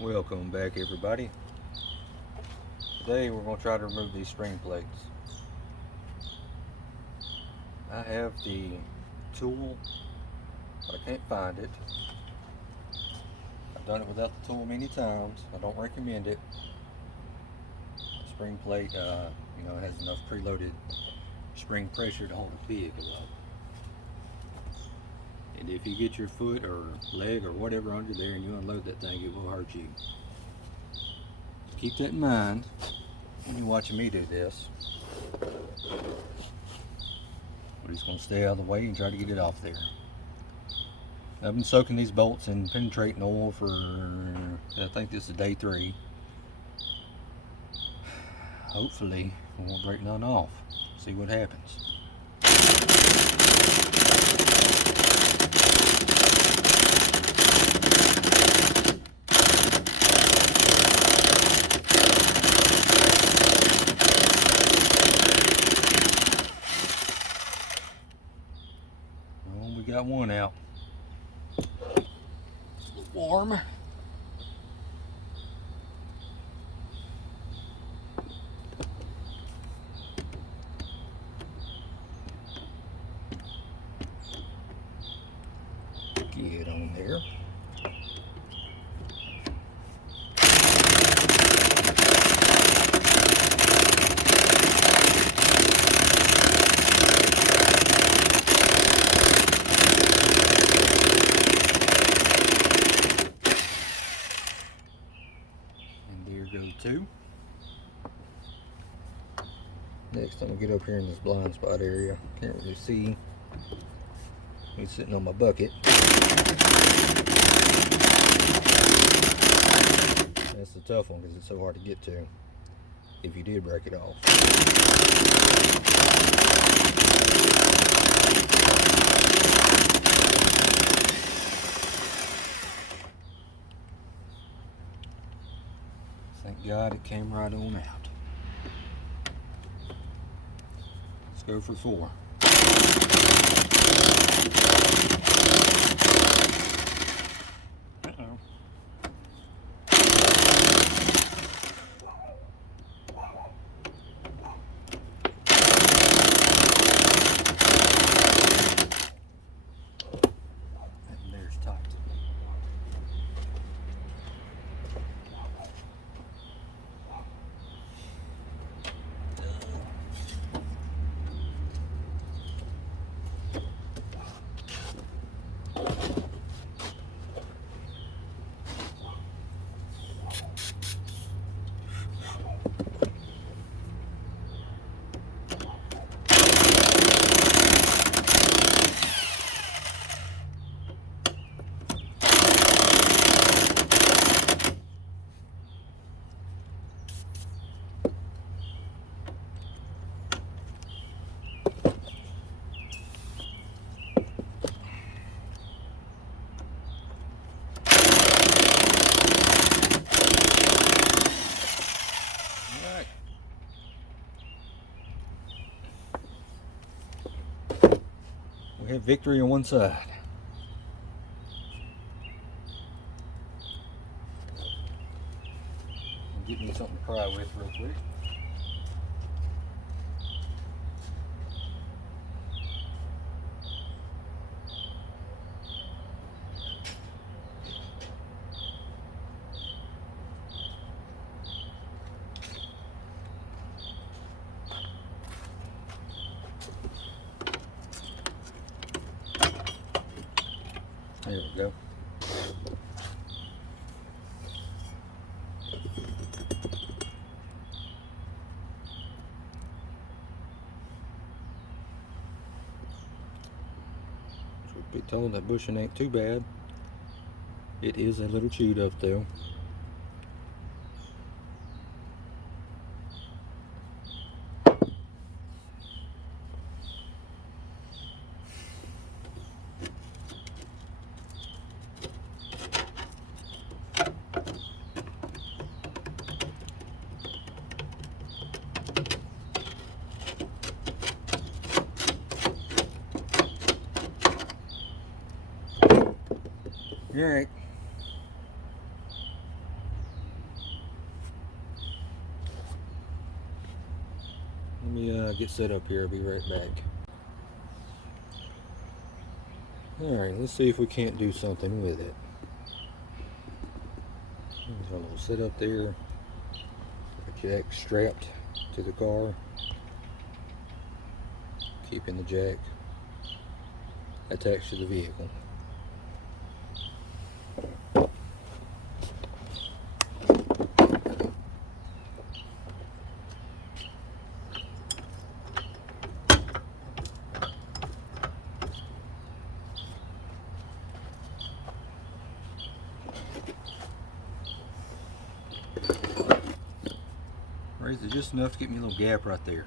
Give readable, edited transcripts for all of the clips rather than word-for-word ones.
Welcome back, everybody. Today we're going to try to remove these spring plates. I have the tool, but I can't find it. I've done it without the tool many times. I don't recommend it. The spring plate, has enough preloaded spring pressure to hold the vehicle up. And if you get your foot or leg or whatever under there and you unload that thing, it will hurt you. Keep that in mind when you're watching me do this. We're just going to stay out of the way and try to get it off there. I've been soaking these bolts in penetrating oil for, I think this is day 3. Hopefully we won't break none off. See what happens. Well, we got one out. Warm. Get on there. And there go 2. Next, I'm gonna get up here in this blind spot area. Can't really see. He's sitting on my bucket. That's the tough one because it's so hard to get to if you did break it off. Thank God it came right on out. Let's go for 4. We have victory on one side. Get me something to cry with real quick. There we go. Truth be told, that bushing ain't too bad. It is a little chewed up though. Alright. Let me get set up here. I'll be right back. Alright, let's see if we can't do something with it. There's a little setup there. A jack strapped to the car. Keeping the jack attached to the vehicle. Raise it just enough to get me a little gap right there.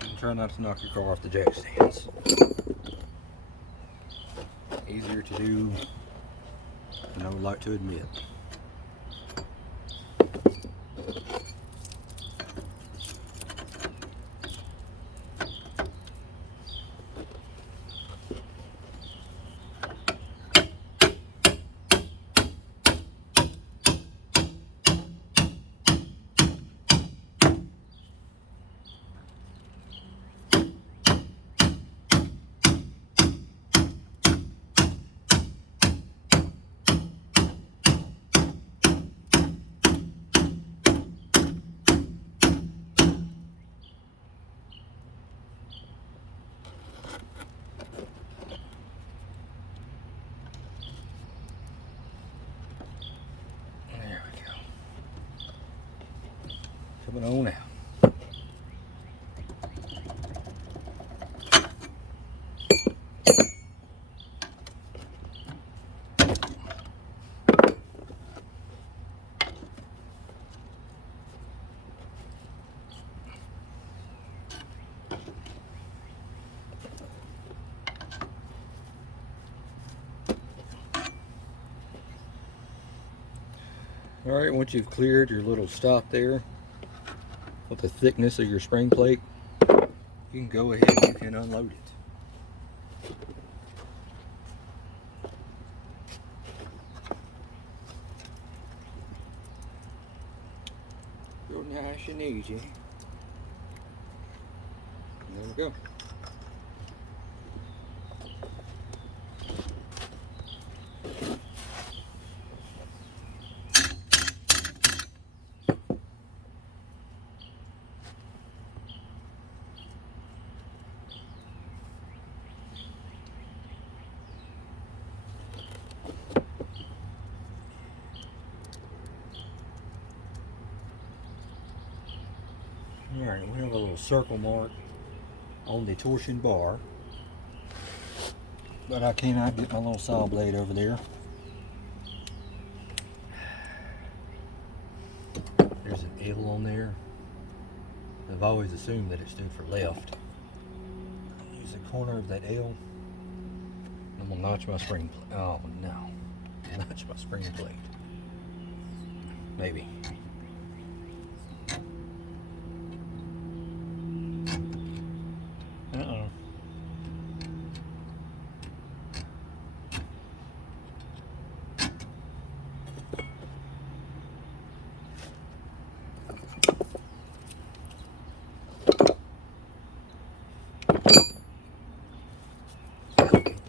And try not to knock your car off the jack stands. Easier to do than I would like to admit. Coming on out. All right, once you've cleared your little stop there with the thickness of your spring plate, you can go ahead and you can unload it. Real nice and easy. And there we go. Alright, we have a little circle mark on the torsion bar, but I cannot get my little saw blade over there. There's an L on there. I've always assumed that it stood for left. I'll use the corner of that L. I'm gonna notch my spring plate. Oh no, notch my spring plate. Maybe.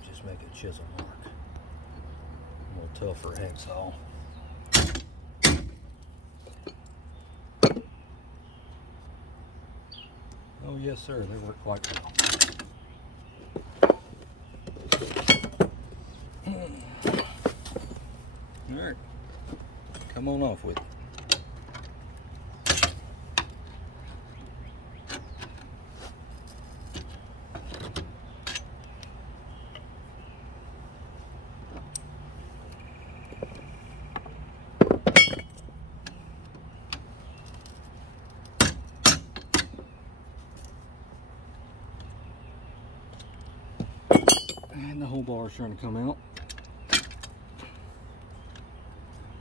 Just make a chisel mark. A little tougher hacksaw. Oh yes sir, they work quite well. Alright, come on off with it. And the whole bar is trying to come out.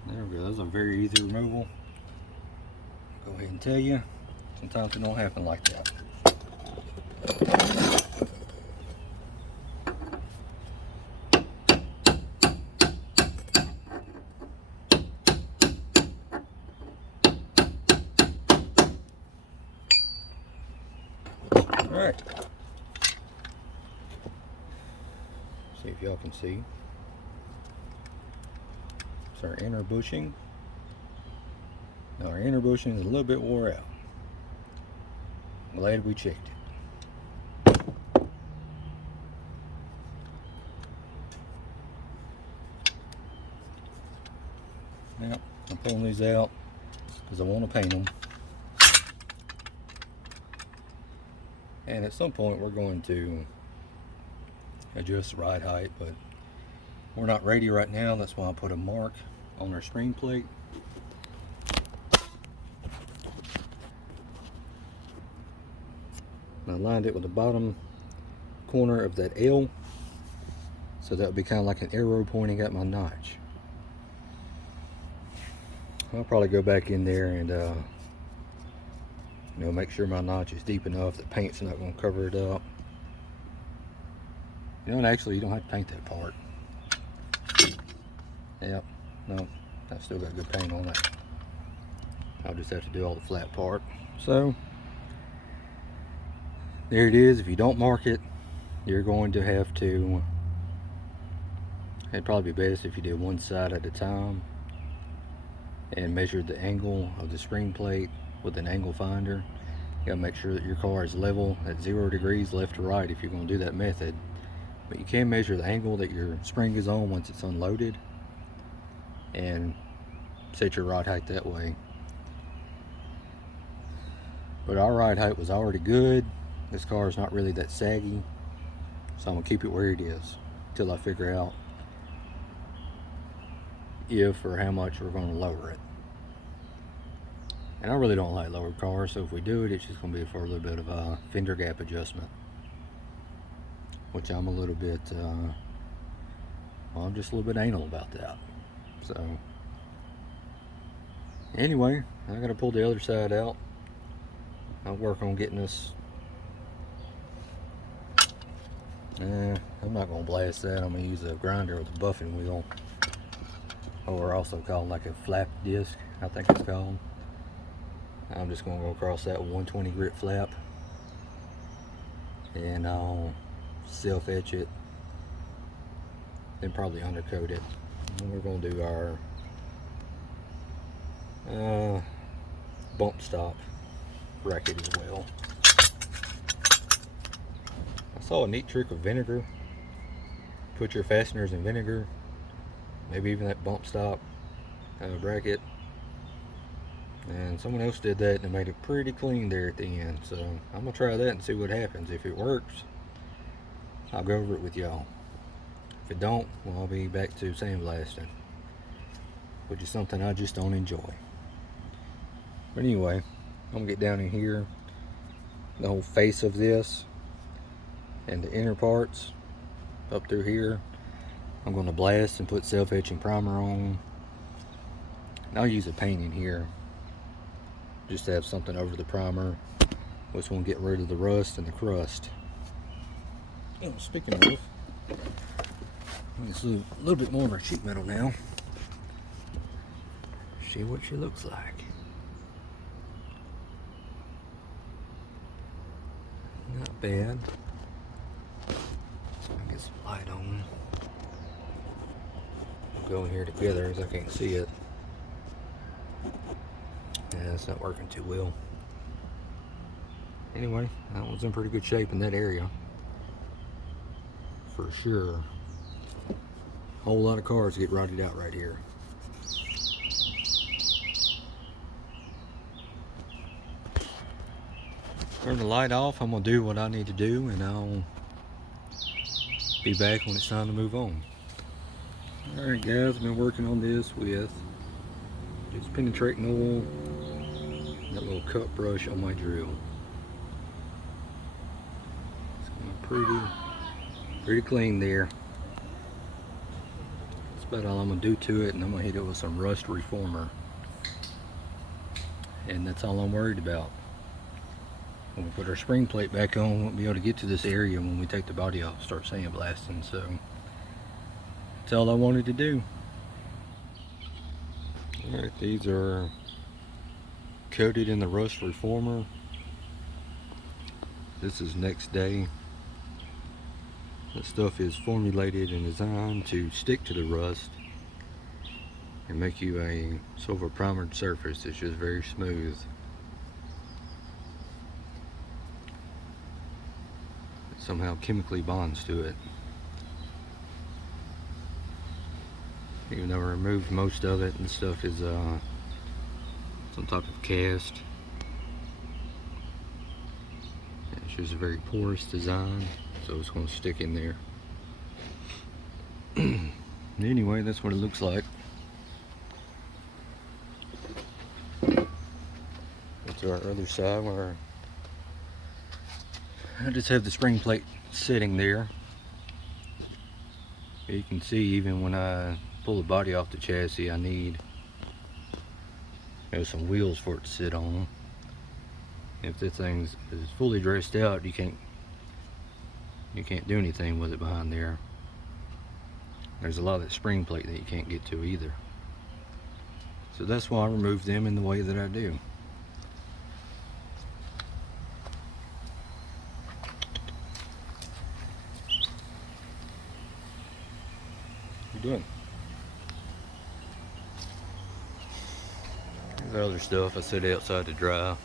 There we go. That's a very easy removal. Go ahead and tell you, sometimes it don't happen like that. See if y'all can see. It's our inner bushing. Now our inner bushing is a little bit wore out. Glad we checked it. Now I'm pulling these out because I want to paint them. And at some point we're going to adjust the ride height, but we're not ready right now. That's why I put a mark on our spring plate. I lined it with the bottom corner of that L, so that would be kind of like an arrow pointing at my notch. I'll probably go back in there and you know, make sure my notch is deep enough that paint's not going to cover it up. You know, and actually you don't have to paint that part. Yep, no, I've still got good paint on that. I'll just have to do all the flat part. So there it is. If you don't mark it, you're going to have to, it'd probably be best if you did one side at a time and measured the angle of the spring plate with an angle finder. You gotta make sure that your car is level at 0 degrees left to right if you're gonna do that method. But you can measure the angle that your spring is on once it's unloaded and set your ride height that way. But our ride height was already good. This car is not really that saggy, so I'm gonna keep it where it is until I figure out if or how much we're gonna lower it. And I really don't like lowered cars, so if we do it, it's just gonna be for a little bit of a fender gap adjustment, which I'm a little bit, well, I'm just a little bit anal about that. So anyway, I gotta pull the other side out. I'll work on getting this. I'm not gonna blast that. I'm gonna use a grinder with a buffing wheel, or also called like a flap disc, I think it's called. I'm just gonna go across that 120 grit flap, and I'll self etch it, then probably undercoat it. And we're gonna do our bump stop bracket as well. I saw a neat trick with vinegar. Put your fasteners in vinegar, maybe even that bump stop bracket. And someone else did that and it made it pretty clean there at the end. So I'm gonna try that and see what happens. If it works, I'll go over it with y'all. If it don't, well, I'll be back to sandblasting, which is something I just don't enjoy. But anyway, I'm gonna get down in here, the whole face of this and the inner parts up through here. I'm gonna blast and put self-etching primer on. And I'll use a paint in here just to have something over the primer, which will get rid of the rust and the crust. Oh, speaking of, let's do a little bit more of our sheet metal now. See what she looks like. Not bad. I'll get some light on. We'll go in here together as I can't see it. Yeah, it's not working too well. Anyway, that one's in pretty good shape in that area, for sure. A whole lot of cars get rotted out right here. Turn the light off. I'm gonna do what I need to do, and I'll be back when it's time to move on. Alright guys, I've been working on this with just penetrating oil, that little cut brush on my drill. It's going pretty clean there. That's about all I'm gonna do to it, and I'm gonna hit it with some rust reformer. And that's all I'm worried about. When we put our spring plate back on, we won't be able to get to this area when we take the body off and start sandblasting. So that's all I wanted to do. Alright, these are coated in the rust reformer. This is next day. This stuff is formulated and designed to stick to the rust and make you a silver primered surface. It's just very smooth. It somehow chemically bonds to it. Even though I removed most of it, and stuff is some type of cast. It's just a very porous design, so it's going to stick in there. Anyway, that's what it looks like. Go to our other side where I just have the spring plate sitting there. You can see even when I pull the body off the chassis, I need some wheels for it to sit on. If this thing is fully dressed out, you can't do anything with it behind there. There's a lot of that spring plate that you can't get to either. So that's why I remove them in the way that I do. What you doing? There's other stuff I set outside to dry.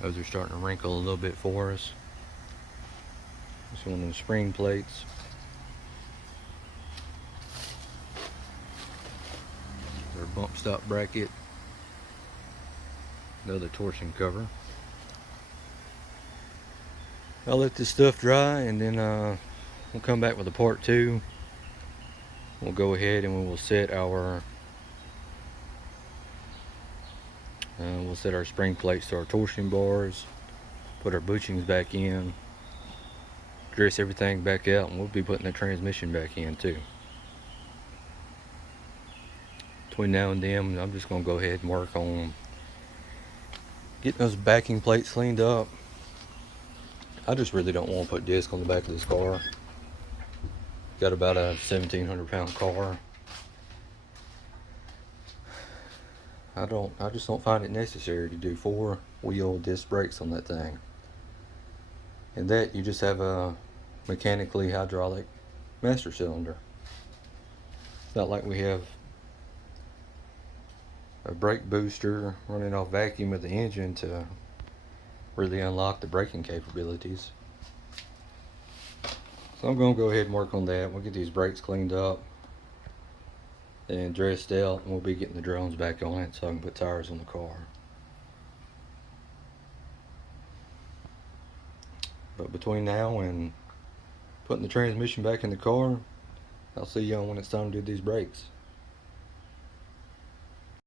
Those are starting to wrinkle a little bit for us. This one of them spring plates. Their bump stop bracket. Another torsion cover. I'll let this stuff dry, and then we'll come back with a part 2. We'll go ahead and we will set our spring plates to our torsion bars, put our bushings back in, dress everything back out, and we'll be putting the transmission back in too. Between now and then, I'm just going to go ahead and work on getting those backing plates cleaned up. I just really don't want to put disc on the back of this car. Got about a 1,700 pound car. I just don't find it necessary to do 4-wheel disc brakes on that thing. And that you just have a mechanically hydraulic master cylinder. It's not like we have a brake booster running off vacuum of the engine to really unlock the braking capabilities. So I'm going to go ahead and work on that. We'll get these brakes cleaned up and dressed out, and we'll be getting the drones back on it so I can put tires on the car. But between now and putting the transmission back in the car, I'll see y'all when it's time to do these brakes.